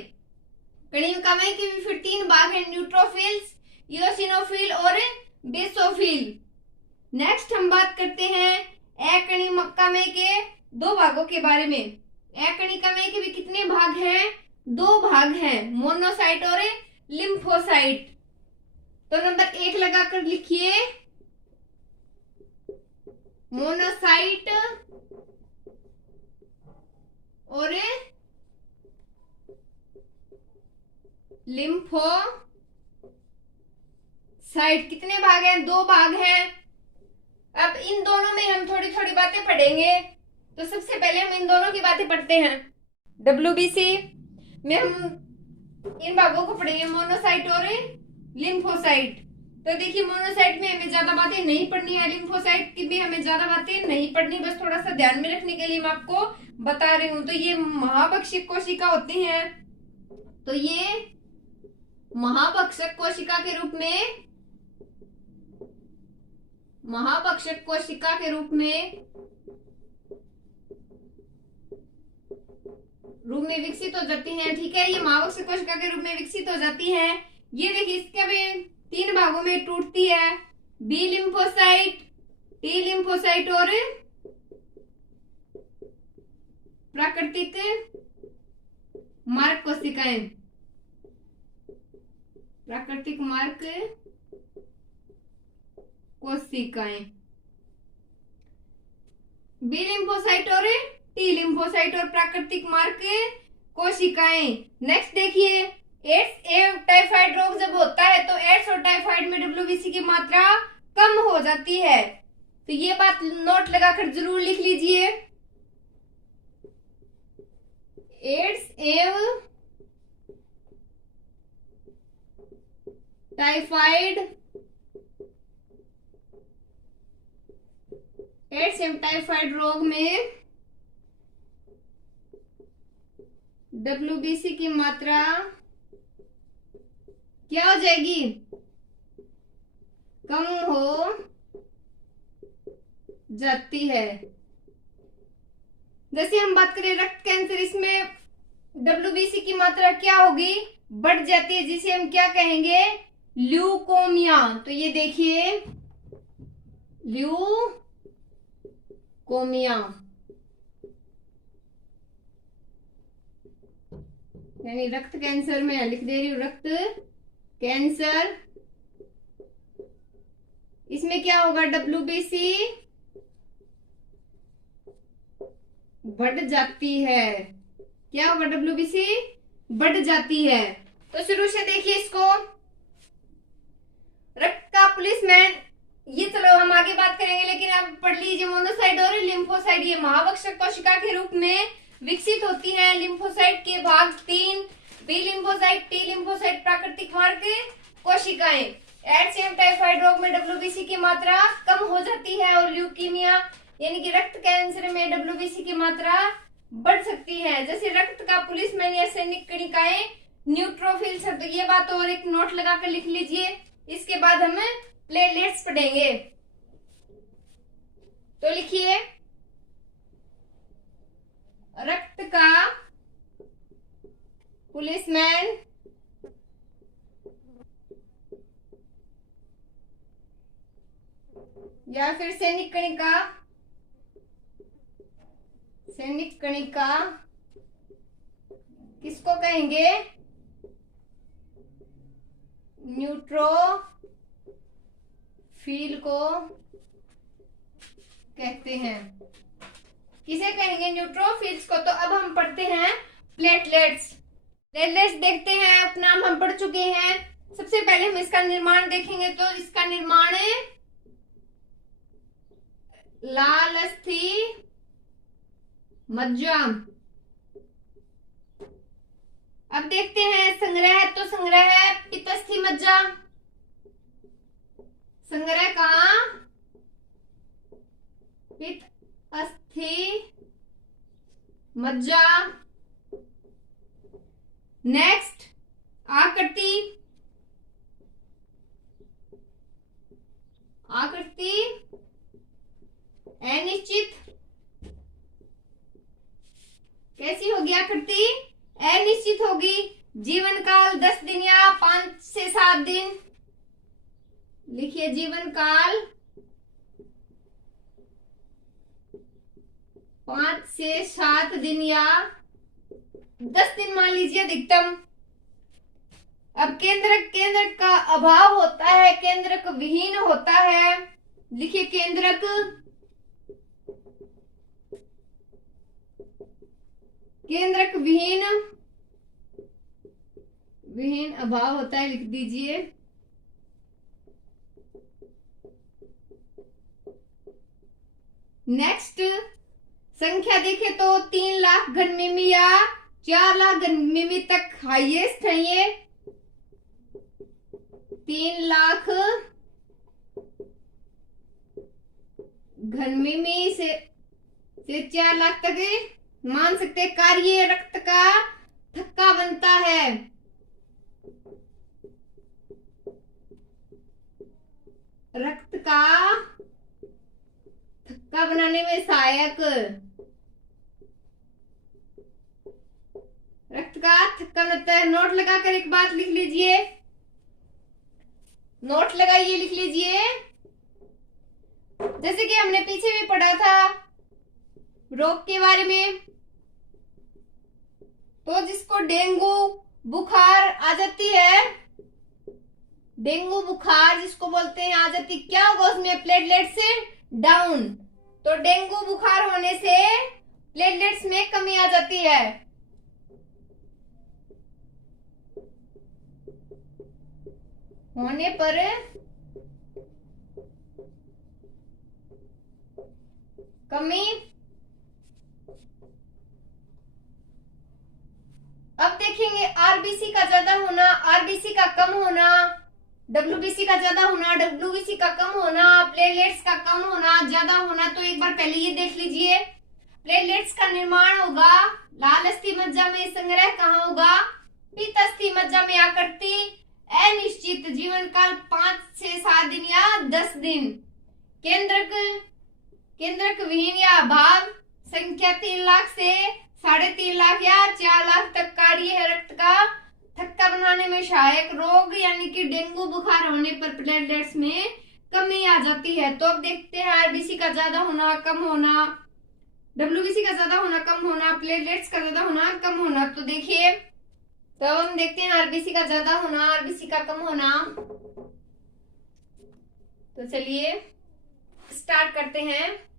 कणिकामय के भी फिर 3 भाग हैं, न्यूट्रोफिल्स, इओसिनोफिल और बेसोफिल। नेक्स्ट हम बात करते हैं अकणिकामय के 2 भागों के बारे में। अकणिकामय के भी कितने भाग हैं, 2 भाग हैं, मोनोसाइट और लिम्फोसाइट। तो नंबर 1 लगाकर लिखिए मोनोसाइट और लिम्फोसाइट। कितने भाग हैं? 2 भाग हैं। अब इन दोनों में हम थोड़ी थोड़ी बातें पढ़ेंगे। तो सबसे पहले हम इन दोनों की बातें पढ़ते हैं। WBC में हम इन भागों को पढ़ेंगे, मोनोसाइट और लिम्फोसाइट। तो देखिए मोनोसाइट में हमें ज्यादा बातें नहीं पढ़नी है, लिम्फोसाइट की भी हमें ज्यादा बातें नहीं पढ़नी, बस थोड़ा सा ध्यान में रखने के लिए मैं आपको बता रही हूं। तो ये महाभक्षक कोशिका होती हैं। तो ये महाभक्षक कोशिका के रूप में विकसित हो जाती हैं। ठीक है, ये महाभक्षक कोशिका के रूप में विकसित हो जाती हैं। ये देखिए इसके भी 3 भागों में टूटती है, बी लिम्फोसाइट, टी लिम्फोसाइट और प्राकृतिक मार्ग कोशिकाएं। प्राकृतिक मार्ग कोशिकाएं, बी लिम्फोसाइट और टी लिम्फोसाइट और प्राकृतिक मार्ग कोशिकाएं। नेक्स्ट देखिए एड्स एवं टाइफाइड रोग जब होता है तो एड्स और टाइफाइड में WBC की मात्रा कम हो जाती है। तो ये बात नोट लगाकर जरूर लिख लीजिए। एड्स एवं टाइफाइड, एड्स एवं टाइफाइड रोग में WBC की मात्रा क्या हो जाएगी? कम हो जाती है। जैसे हम बात करें रक्त कैंसर, इसमें WBC की मात्रा क्या होगी? बढ़ जाती है, जिसे हम क्या कहेंगे? ल्यूकोमिया। तो ये देखिए ल्यूकोमिया यानी रक्त कैंसर में लिख दे रही हूं, रक्त कैंसर। इसमें क्या होगा? WBC बढ़ जाती है। क्या होगा? WBC बढ़ जाती है। तो शुरू से देखिए इसको, रक्त का पुलिसमैन, ये चलो हम आगे बात करेंगे, लेकिन आप पढ़ लीजिए मोनोसाइट और लिम्फोसाइट ये महाभक्षक कोशिका के रूप में विकसित होती है। लिम्फोसाइट के भाग 3, बी लिम्फोसाइट, टी लिम्फोसाइट, प्राकृतिक मार्ग कोशिकाएं। एड्स एवं टाइफाइड रोग में WBC की मात्रा कम हो जाती है और ल्यूकीमिया यानी कि रक्त कैंसर में WBC की मात्रा बढ़ सकती है। जैसे रक्त का पुलिसमैन या सैनिक कणिकाएं न्यूट्रोफिल्स है। तो ये बात और एक नोट लगाकर लिख लीजिए। इसके बाद हम प्लेटलेट्स पढ़ेंगे। तो लिखिए रक्त का पुलिसमैन या फिर सैनिक कणिका किसको कहेंगे? न्यूट्रोफिल को कहते हैं। किसे कहेंगे? न्यूट्रोफिल्स को। तो अब हम पढ़ते हैं प्लेटलेट्स। प्लेटलेट्स देखते हैं, आप नाम हम पढ़ चुके हैं। सबसे पहले हम इसका निर्माण देखेंगे। तो इसका निर्माण लाल अस्थि मज्जा। अब देखते हैं संग्रह। तो संग्रह है पित्तस्थि मज्जा। संग्रह कहाँ? पित्तस्थि मज्जा। नेक्स्ट आकृति। आकृति अनिश्चित। कैसी होगी आकृति? अनिश्चित होगी। जीवन काल 10 दिन या 5 से 7 दिन। लिखिए जीवन काल 5 से 7 दिन या 10 दिन मान लीजिए अधिकतम। अब केंद्रक, केंद्रक का अभाव होता है, केंद्रक विहीन होता है। लिखिए केंद्रक, केंद्रक विहीन, विहीन अभाव होता है, लिख दीजिए। नेक्स्ट संख्या देखे तो 3 लाख घन मिमी या 4 लाख घन मिमी तक हाईएस्ट है ये। 3 लाख घन मिमी से 4 लाख तक मान सकते कार्य रक्त का थक्का बनता है। रक्त का थक्का बनाने में सहायक, रक्त का थक्का बनता है। नोट लगाकर एक बात लिख लीजिए, नोट लगाइए, लिख लीजिए। जैसे कि हमने पीछे भी पढ़ा था रोग के बारे में, तो जिसको डेंगू बुखार आ जाती है, डेंगू बुखार जिसको बोलते हैं आ जाती, क्या होगा उसमें? Platelets down. तो डेंगू बुखार होने से प्लेटलेट्स में कमी आ जाती है। होने पर कमी। अब देखेंगे आरबीसी का ज्यादा होना, आरबीसी का कम होना, डब्ल्यूबीसी का ज्यादा होना, डब्ल्यूबीसी का कम होना, प्लेटलेट्स का कम होना, ज्यादा होना। तो एक बार पहले ये देख लीजिए, प्लेटलेट्स का निर्माण होगा लाल अस्थि मज्जा में, संग्रह कहाँ होगा? पीत अस्थि मज्जा में आकृति, अनिश्चित जीवन काल 5 से 7 दिन या 10 दिन। केंद्रक, केंद्रक विहीन या अभाव, संख्या 3 लाख से 3.5 लाख या 4 लाख तक कार्य है रक्त का थक्का बनाने में सहायक। रोग यानी कि डेंगू बुखार होने पर प्लेटलेट्स में कमी आ जाती है। तो अब देखते हैं आरबीसी का ज्यादा होना कम होना, डब्ल्यूबीसी का ज्यादा होना कम होना, प्लेटलेट्स का ज्यादा होना कम होना। तो देखिए, तो अब हम देखते हैं आरबीसी का ज्यादा होना, आरबीसी का कम होना। तो चलिए स्टार्ट करते हैं।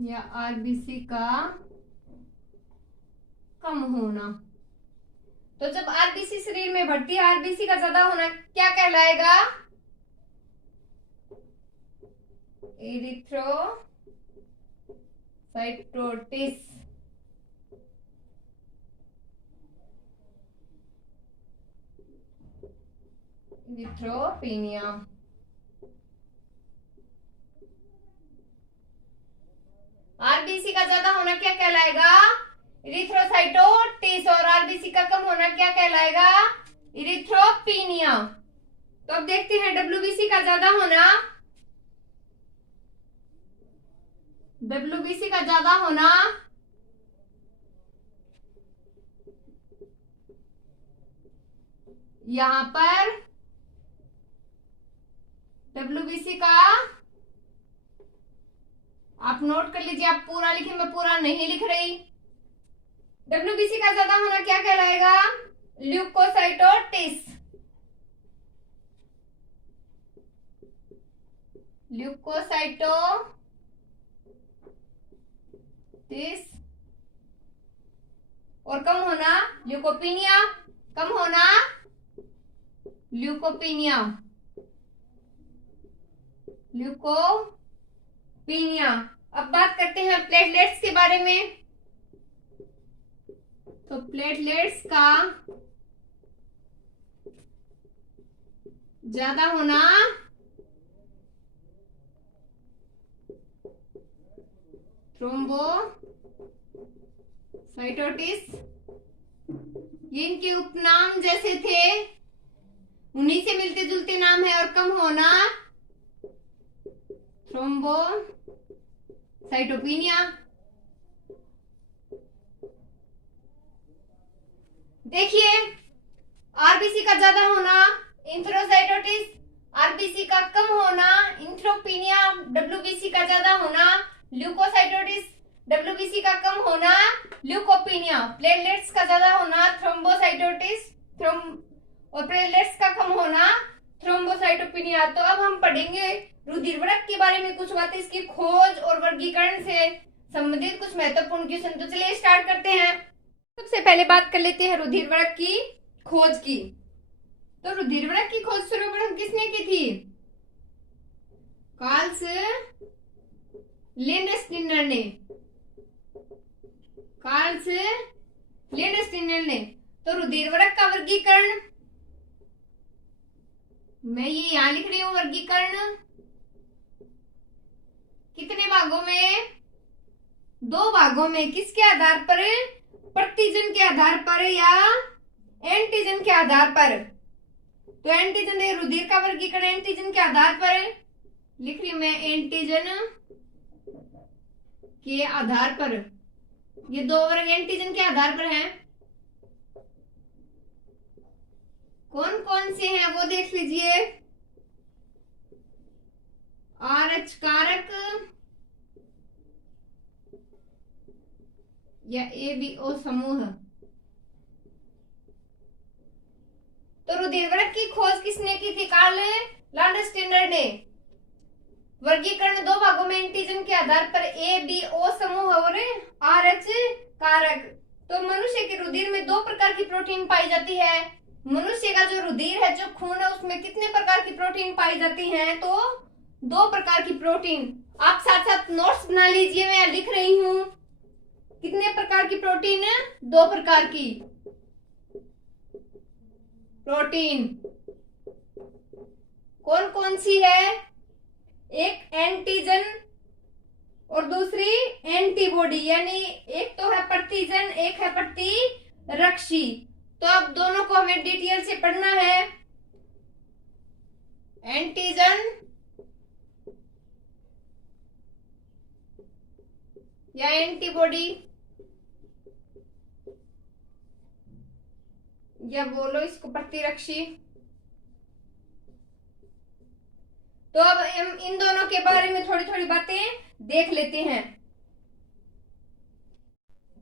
या आरबीसी का कम होना। तो जब आरबीसी शरीर में बढ़ती है, आरबीसी का ज्यादा होना क्या कहलाएगा? एरिथ्रोसाइटोसिस। एरिथ्रोपिनिया। आरबीसी का ज्यादा होना क्या कहलाएगा? इरिथ्रोसाइटोसिस। और आरबीसी का कम होना क्या कहलाएगा? इरिथ्रोपिनिया। तो अब देखते हैं डब्ल्यूबीसी का ज्यादा होना, डब्ल्यूबीसी का ज्यादा होना यहां पर डब्ल्यूबीसी का आप नोट कर लीजिए, आप पूरा लिखिए, मैं पूरा नहीं लिख रही। डब्ल्यूबीसी का ज्यादा होना क्या कहलाएगा? ल्यूकोसाइटोसिस। ल्यूकोसाइटोसिस। और कम होना ल्यूकोपिनिया, कम होना ल्यूकोपिनिया, ल्यूकोपिनिया। अब बात करते हैं प्लेटलेट्स के बारे में। तो प्लेटलेट्स का ज्यादा होना थ्रोम्बोसाइटोसिस, ये इनके उपनाम जैसे थे उन्हीं से मिलते जुलते नाम है। और कम होना थ्रोम्बोसाइटोपिनिया। देखिए आरबीसी का ज्यादा होना इंथ्रोसाइटोसिस आरबीसी का कम होना, इंथ्रोपिनिया डब्ल्यूबीसी का ज्यादा होना, ल्यूकोसाइटोसिस डब्ल्यूबीसी का कम होना, ल्यूकोपिनिया प्लेटलेट्स का ज्यादा होना, थ्रोम्बोसाइटोसिस और प्लेटलेट्स का कम होना, थ्रोम्बोसाइटोपिनिया। तो अब हम पढ़ेंगे रुधिरवृक्क के बारे में कुछ बातें, इसकी खोज और वर्गीकरण से संबंधित कुछ महत्वपूर्ण क्वेश्चन। तो चलिए स्टार्ट करते हैं। सबसे पहले बात कर लेते हैं रुधिरवृक्क की खोज की। तो रुधिरवृक्क की खोज सर्वप्रथम किसने की थी? कार्ल्स लिंडस्टीनर ने। कार्ल्स लिंडस्टीनर ने। तो रुधिरवृक्क का वर्गीकरण मैं ये यहां लिख रही हूं। वर्गीकरण कितने भागों में? 2 भागों में। किसके आधार पर? प्रतिजन के आधार पर या एंटीजन के आधार पर। तो एंटीजन रुधिर का वर्गीकरण एंटीजन के आधार पर लिख रही हूं मैं, एंटीजन के आधार पर। ये 2 वर्ग एंटीजन के आधार पर हैं। कौन कौन से हैं वो देख लीजिए। RH कारक या ABO समूह। तो रुधिरवृक्क की खोज किसने की थी? कार्ल लांडस्टीनर ने। वर्गीकरण 2 भागों में एंटीजन के आधार पर ABO समूह और RH कारक। तो मनुष्य के रुधिर में 2 प्रकार की प्रोटीन पाई जाती है। मनुष्य का जो रुधिर है, जो खून है, उसमें कितने प्रकार की प्रोटीन पाई जाती है? तो 2 प्रकार की प्रोटीन। आप साथ साथ नोट्स बना लीजिए, मैं लिख रही हूं। कितने प्रकार की प्रोटीन? 2 प्रकार की प्रोटीन। कौन कौन सी है? एक एंटीजन और दूसरी एंटीबॉडी, यानी एक तो है प्रतिजन, एक है प्रतिरक्षी। तो अब दोनों को हमें डिटेल से पढ़ना है। एंटीजन या एंटीबॉडी, या बोलो इसको प्रतिरक्षी। तो अब हम इन दोनों के बारे में थोड़ी थोड़ी बातें देख लेते हैं।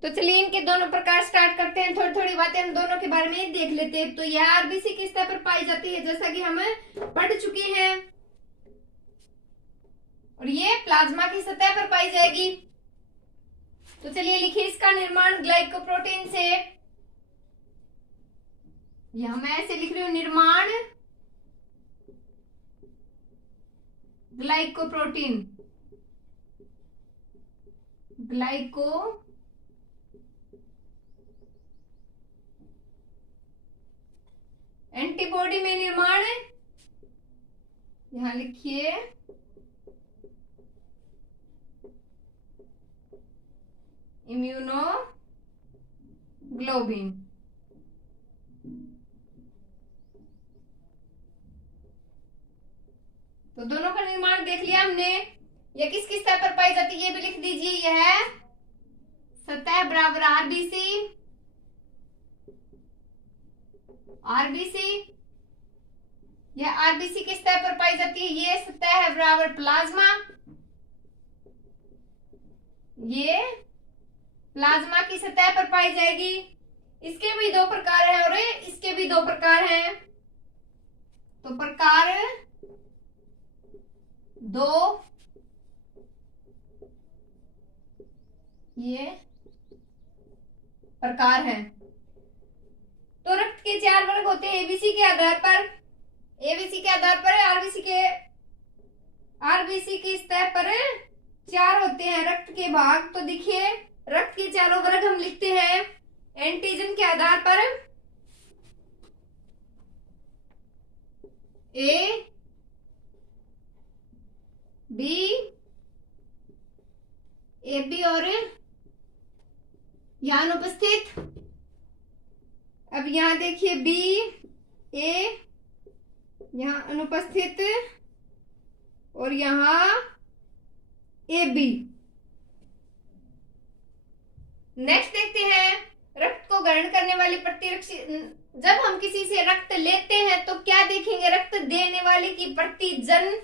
तो चलिए इनके दोनों प्रकार स्टार्ट करते हैं। थोड़ी थोड़ी बातें हम दोनों के बारे में देख लेते हैं। तो यह आरबीसी किस स्तर पर पाई जाती है, जैसा कि हम पढ़ चुके हैं, और ये प्लाज्मा की सतह पर पाई जाएगी। तो चलिए लिखिए इसका निर्माण ग्लाइकोप्रोटीन से। यहां मैं ऐसे लिख रही हूं, निर्माण ग्लाइकोप्रोटीन। ग्लाइको एंटीबॉडी में निर्माण यहां लिखिए इम्यूनोग्लोबिन। तो दोनों का निर्माण देख लिया हमने। यह किस किस स्तर पर पाई जाती है ये भी लिख दीजिए। यह सतह बराबर आरबीसी, आरबीसी। यह आरबीसी किस सतह पर पाई जाती है? ये सतह है बराबर प्लाज्मा। ये प्लाज्मा की सतह पर पाई जाएगी। इसके भी 2 प्रकार हैं और इसके भी 2 प्रकार हैं। तो प्रकार 2 ये प्रकार हैं। तो रक्त के 4 वर्ग होते हैं एबीसी के आधार पर। एबीसी के आधार पर आरबीसी की सतह पर 4 होते हैं रक्त के भाग। तो देखिए रक्त के चारों वर्ग हम लिखते हैं एंटीजन के आधार पर। ए बी और यहां अनुपस्थित। अब यहां देखिए बी ए यहां अनुपस्थित और यहां ए बी। नेक्स्ट देखते हैं रक्त को ग्रहण करने वाली प्रतिरक्षी जब हम किसी से रक्त लेते हैं तो क्या देखेंगे, रक्त देने वाले की प्रतिजन,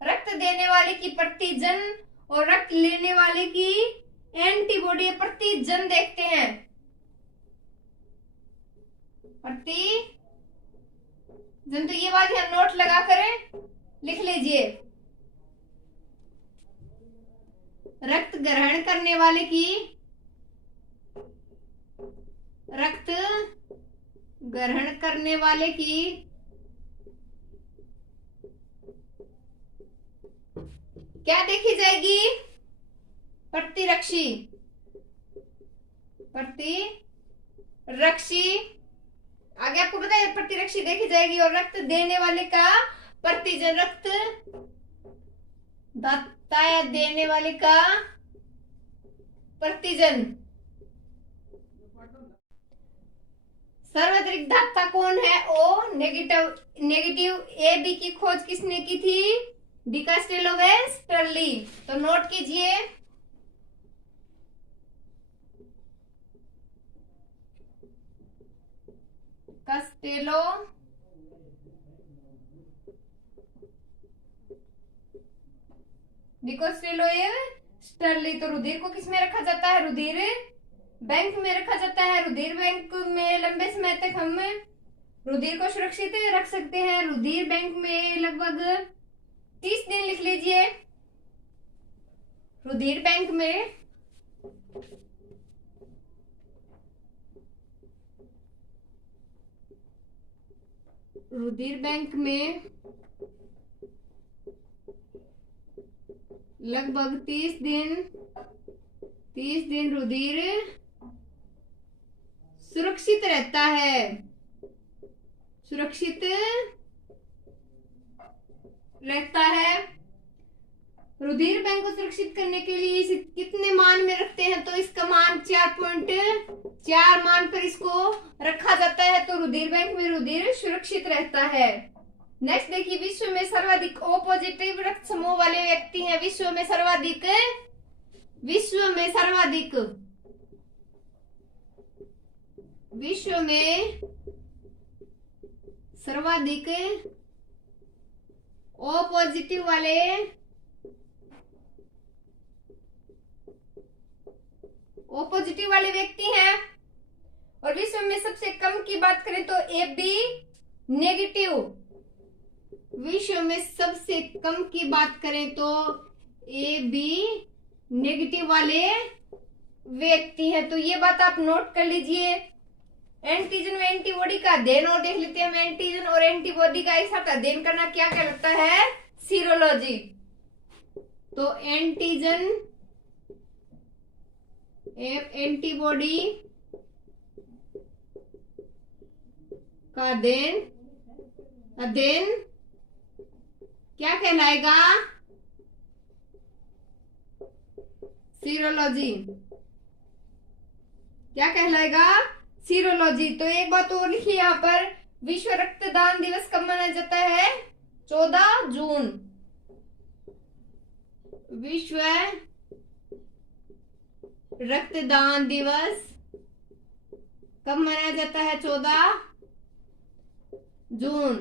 रक्त देने वाले की प्रतिजन और रक्त लेने वाले की एंटीबॉडी प्रतिजन देखते हैं, प्रतिजन। तो ये बात यहाँ नोट लगा कर लिख लीजिए। रक्त ग्रहण करने वाले की, रक्त ग्रहण करने वाले की क्या देखी जाएगी, प्रतिरक्षी, प्रतिरक्षी। आगे आपको पता है प्रतिरक्षी देखी जाएगी। और रक्त देने वाले का प्रतिजन, रक्त दाता या देने वाले का प्रतिजन। सर्वाधिक दाता कौन है, O negative, negative. A B की खोज किसने की थी, डी कास्टेलो व स्टर्ली। तो नोट कीजिए, कास्टेलो डी कास्टेलो स्टर्ली। तो रुधिर को किस में रखा जाता है, रुधिर बैंक में रखा जाता है। रुधिर बैंक में लंबे समय तक हम रुधिर को सुरक्षित रख सकते हैं। रुधिर बैंक में लगभग 30 दिन लिख लीजिए। रुधिर बैंक में लगभग 30 दिन रुधिर सुरक्षित रहता है, सुरक्षित रहता है। रुधिर बैंक को सुरक्षित करने के लिए इसे कितने मान में रखते हैं, तो इसका मान 4.4 मान पर इसको रखा जाता है। तो रुधिर बैंक में रुधिर सुरक्षित रहता है। नेक्स्ट देखिए, विश्व में सर्वाधिक ओ पॉजिटिव रक्त समूह वाले व्यक्ति हैं। विश्व में सर्वाधिक ओ पॉजिटिव वाले व्यक्ति हैं। और विश्व में सबसे कम की बात करें तो ए बी नेगेटिव, विश्व में सबसे कम की बात करें तो ए बी नेगेटिव वाले व्यक्ति हैं। तो ये बात आप नोट कर लीजिए। एंटीजन व एंटीबॉडी का अध्ययन और देख लेते हैं। एंटीजन और एंटीबॉडी का एक साथ अध्ययन करना क्या कहलाता है, सीरोलॉजी। तो एंटीजन एंटीबॉडी का अध्ययन क्या कहलाएगा, सीरोलॉजी। क्या कहलाएगा, सीरोलॉजी। तो एक बात और लिखिए यहाँ पर, विश्व रक्तदान दिवस कब मनाया जाता है, 14 जून। विश्व रक्तदान दिवस कब मनाया जाता है, 14 जून।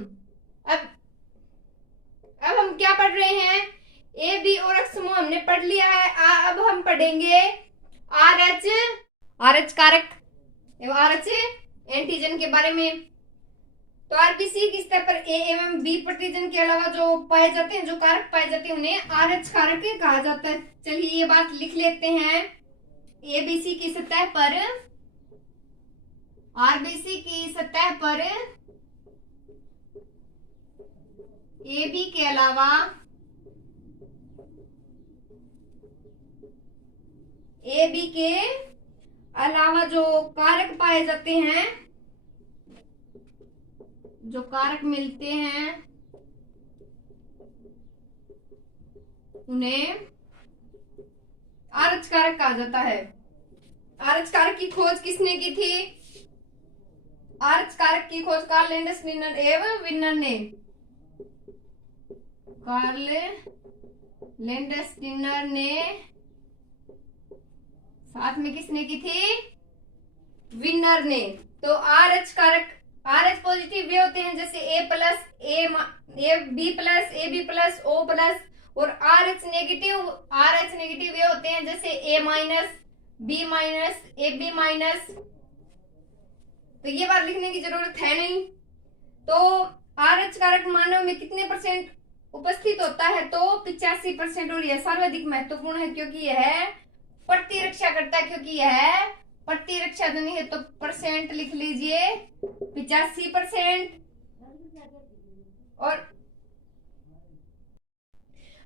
अब हम क्या पढ़ रहे हैं, ए बी और रक्त समूह हमने पढ़ लिया है। अब हम पढ़ेंगे आर एच कारक एवं आर एच एंटीजन के बारे में। तो आरबीसी के स्तर पर ए एवं बी प्रतिजन के अलावा जो पाए जाते हैं, जो कारक पाए जाते हैं, उन्हें आर एच कारक कहा जाता है। चलिए ये बात लिख लेते हैं। एबीसी की सतह पर, आरबीसी की सतह पर एबी के अलावा जो कारक पाए जाते हैं, जो कारक मिलते हैं, उन्हें आरएच कारक कहा जाता है। आरएच कारक की खोज किसने की थी, आरएच कारक की खोज कार्ल लैंडस्टीनर एवं विनर ने। कार्ल लैंडस्टीनर ने, साथ में किसने की थी, विनर ने। तो आरएच कारक आर एच पॉजिटिव वे होते हैं जैसे A plus B plus O plus, और आर एच नेगेटिव वे होते हैं जैसे A minus B minus A B minus. तो ये बात लिखने की जरूरत है नहीं। तो आर एच कारक मानव में कितने परसेंट उपस्थित होता है, तो 85%, और यह सर्वाधिक महत्वपूर्ण है क्योंकि यह प्रतिरक्षा करता है, क्योंकि यह प्रतिरक्षा ध्वनि है। तो परसेंट लिख लीजिए 85%। और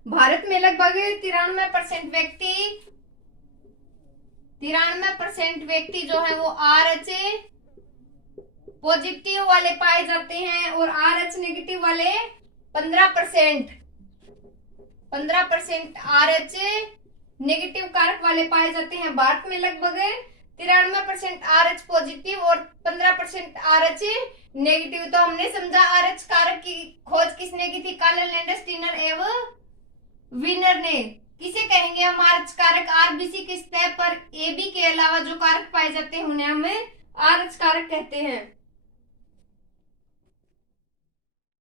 भारत में लगभग 93% व्यक्ति जो है वो आर एच पॉजिटिव वाले पाए जाते हैं और आर एच नेगेटिव वाले 15% आर एच नेगेटिव कारक वाले पाए जाते हैं। भारत में लगभग 93% आर एच पॉजिटिव और 15% आर एच नेगेटिव। तो हमने समझा आर एच कारक की खोज किसने की थी, कार्ल लैंडस्टीनर एवं विनर ने। किसे कहेंगे हम आर एच कारक, आरबीसी के स्तर पर एबी के अलावा जो कारक पाए जाते हैं उन्हें हम आर एच कारक कहते हैं।